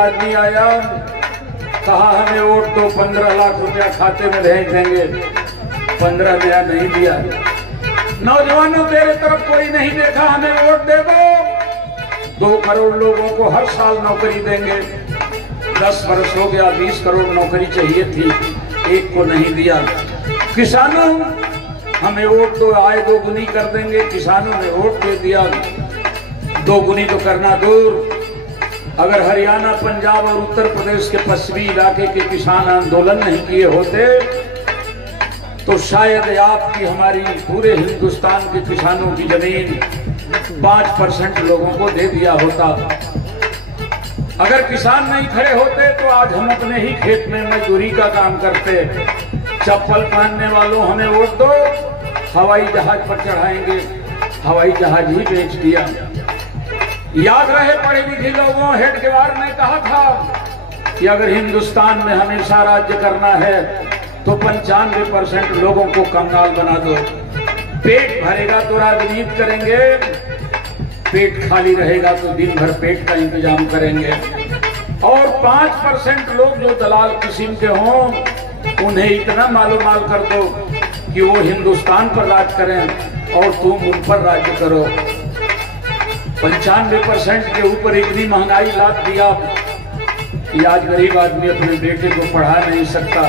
आदमी आया, कहा हमें वोट दो, 15 लाख रुपया खाते में भेज देंगे। 15 नया नहीं दिया। नौजवानों तेरे तरफ कोई नहीं देखा, हमें वोट दे दो। 2 करोड़ लोगों को हर साल नौकरी देंगे। 10 वर्ष हो गया, 20 करोड़ नौकरी चाहिए थी, एक को नहीं दिया। किसानों हमें वोट दो, आय 2 गुनी कर देंगे। किसानों ने वोट दे दिया, 2 गुनी तो करना दूर, अगर हरियाणा, पंजाब और उत्तर प्रदेश के पश्चिमी इलाके के किसान आंदोलन नहीं किए होते तो शायद आपकी, हमारी, पूरे हिंदुस्तान के किसानों की जमीन 5% लोगों को दे दिया होता। अगर किसान नहीं खड़े होते तो आज हम अपने ही खेत में मजदूरी का काम करते। चप्पल पहनने वालों हमें वोट दो, हवाई जहाज पर चढ़ाएंगे। हवाई जहाज ही बेच दिया। याद रहे पढ़े लिखे लोगों, हेडगेवार ने कहा था कि अगर हिंदुस्तान में हमेशा राज्य करना है तो 95% लोगों को कंगाल बना दो। पेट भरेगा तो राजनीति करेंगे, पेट खाली रहेगा तो दिन भर पेट का इंतजाम करेंगे। और 5% लोग जो दलाल किस्म के हों उन्हें इतना मालूमाल कर दो कि वो हिंदुस्तान पर राज करें और तुम उन पर राज्य करो। 95% के ऊपर इतनी महंगाई लाद दिया कि आज गरीब आदमी अपने बेटे को पढ़ा नहीं सकता।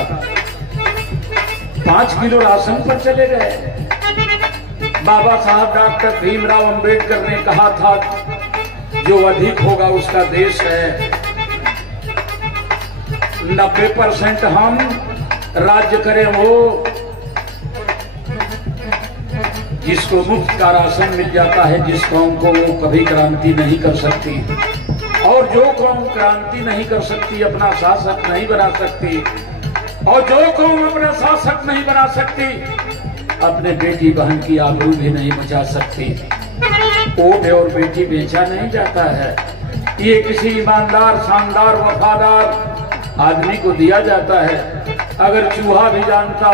5 किलो राशन पर चले गए। बाबा साहब डॉक्टर भीमराव अंबेडकर ने कहा था जो अधिक होगा उसका देश है। 90% हम राज्य करें वो जिसको मुफ्त का राशन मिल जाता है, जिस कौम को वो कभी क्रांति नहीं कर सकती। और जो कौम क्रांति नहीं कर सकती, अपना शासक नहीं बना सकती, और जो कौम अपना शासक नहीं बना सकती, अपने बेटी बहन की आबरू भी नहीं बचा सकती। वोट और बेटी बेचा नहीं जाता है, ये किसी ईमानदार, शानदार, वफादार आदमी को दिया जाता है। अगर चूहा भी जानता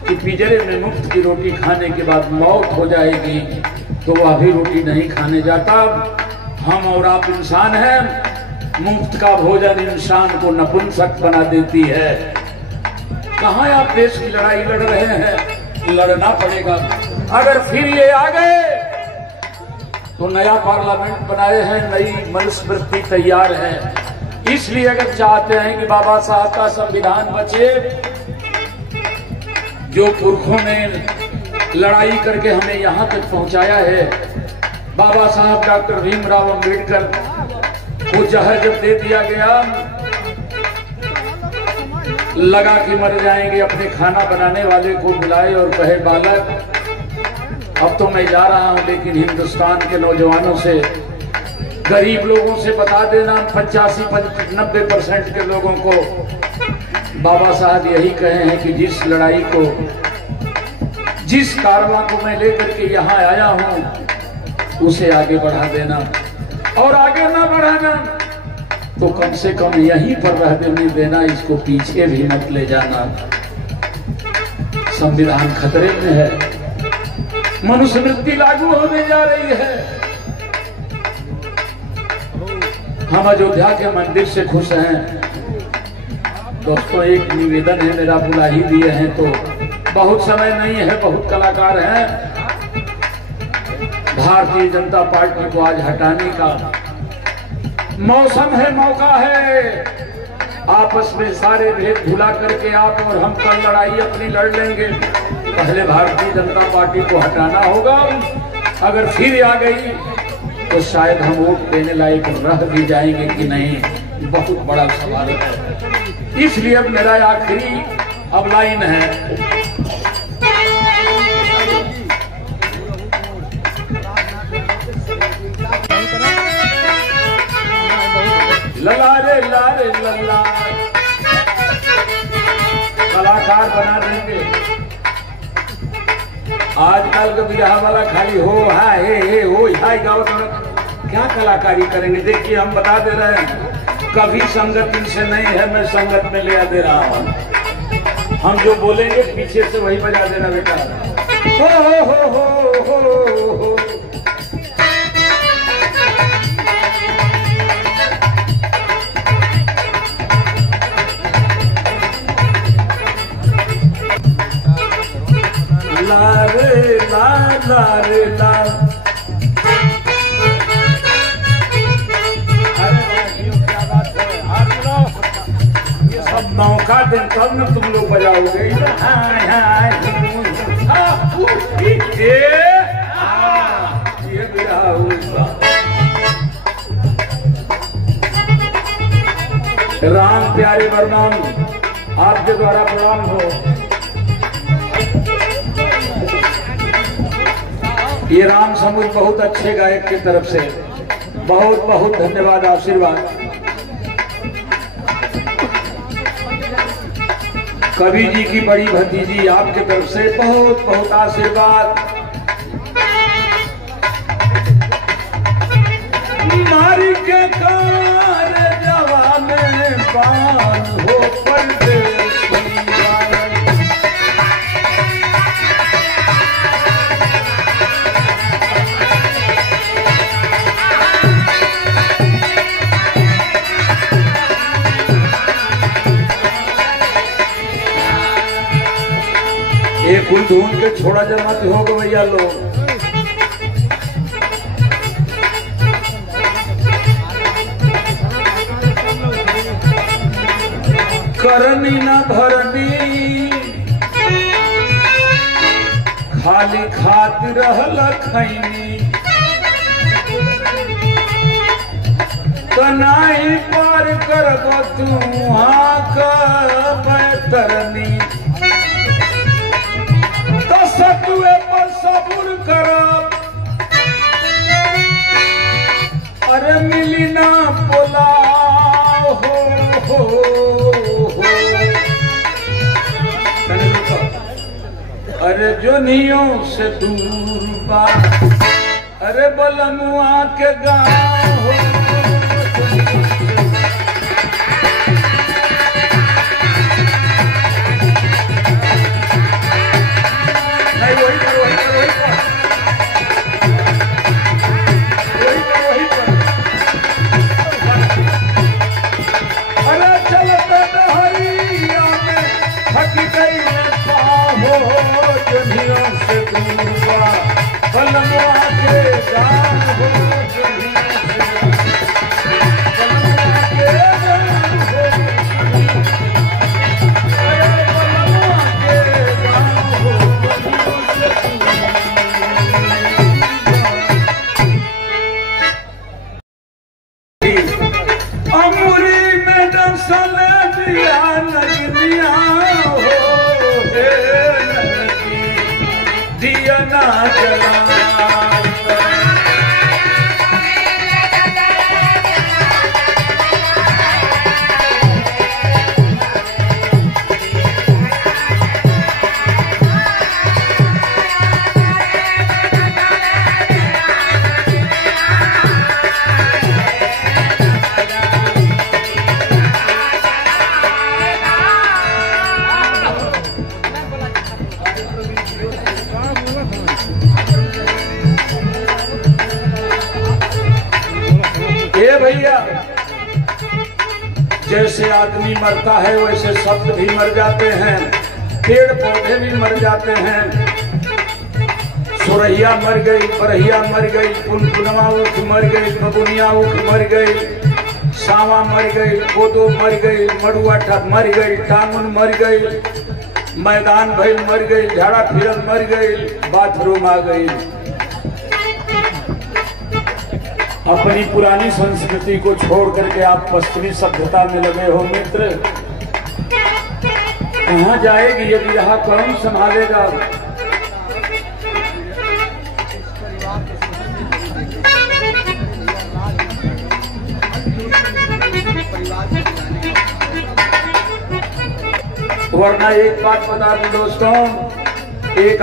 कि पिंजरे में मुफ्त की रोटी खाने के बाद मौत हो जाएगी तो वह भी रोटी नहीं खाने जाता। हम और आप इंसान हैं, मुफ्त का भोजन इंसान को नपुंसक बना देती है। कहाँ आप देश की लड़ाई लड़ रहे हैं? लड़ना पड़ेगा। अगर फिर ये आ गए तो नया पार्लियामेंट बनाए हैं, नई मनुस्मृति तैयार है। इसलिए अगर चाहते हैं कि बाबा साहब का संविधान बचे, जो पुरखों ने लड़ाई करके हमें यहां तक पहुंचाया है, बाबा साहब डॉक्टर भीमराव अंबेडकर को जहर जब दे दिया गया, लगा कि मर जाएंगे, अपने खाना बनाने वाले को बुलाए और कहे बालक अब तो मैं जा रहा हूं, लेकिन हिंदुस्तान के नौजवानों से, गरीब लोगों से बता देना, 85-90% के लोगों को बाबा साहब यही कहे हैं कि जिस लड़ाई को, जिस कारवां को मैं लेकर के यहाँ आया हूं उसे आगे बढ़ा देना, और आगे ना बढ़ाना तो कम से कम यहीं पर रहने देना, इसको पीछे भी मत ले जाना। संविधान खतरे में है, मनुस्मृति लागू होने जा रही है। हम अयोध्या के मंदिर से खुश हैं। दोस्तों एक निवेदन है मेरा, बुला ही दिए हैं तो बहुत समय नहीं है, बहुत कलाकार हैं। भारतीय जनता पार्टी को आज हटाने का मौसम है, मौका है। आपस में सारे भेद भुला करके आप और हम कल लड़ाई अपनी लड़ लेंगे। पहले भारतीय जनता पार्टी को हटाना होगा। अगर फिर आ गई तो शायद हम वोट देने लायक रह भी जाएंगे कि नहीं, बहुत बड़ा सवाल है। इसलिए अब मेरा आखिरी अब लाइन है, लला रे ला रे लल्ला, कलाकार बना देंगे। आजकल का बिरहा वाला खाली हो हाय हे हो हाय गाओ, क्या कलाकारी करेंगे? देखिए हम बता दे रहे हैं, कभी संगत इनसे नहीं है, मैं संगत में ले दे रहा हूँ। हम जो बोलेंगे पीछे से वही बजा देना बेटा। हो। लारे लाल। अब मौका दे तब न तुम लोग बजाओगे। ये बिरहा हुआ। राम प्यारे वरनाम आपके द्वारा प्रणाम हो। ये राम समूह बहुत अच्छे गायक की तरफ से बहुत बहुत धन्यवाद, आशीर्वाद। कवि जी की बड़ी भतीजी आपके तरफ से बहुत बहुत आशीर्वाद। मारी के कार जवान बान हो परदेसी वाला। एक कुल धून के छोड़ा जमाते हो गए भैया लोग। करनी न भरनी खाली खातिर रहल खैनी। कनाई पार करब तू बैतरनी। सतुए पर सबूर करब अरे मिली ना बोला हो। अरे जोनियों से दूर बा अरे बलमुआ के गाँव हो। भैया जैसे आदमी मरता है वैसे शब्द भी मर जाते हैं, पेड़ पौधे भी मर जाते हैं। सुरैया मर गई, बरहिया मर गई, पुनपुनवा उठ मर गई, बबुनिया उठ मर गई, सावा मर गई, कोदो मर गई, मड़ुआ मर गई, टांगुन मर गई, मैदान भइल मर गई, झाड़ा फिरल मर गई, बाथरूम आ गई। अपनी पुरानी संस्कृति को छोड़ करके आप पश्चिमी सभ्यता में लगे हो मित्र। कहाँ जाएगी ये विरहा, कौन संभालेगा? वरना एक बात बता दूं दोस्तों, एक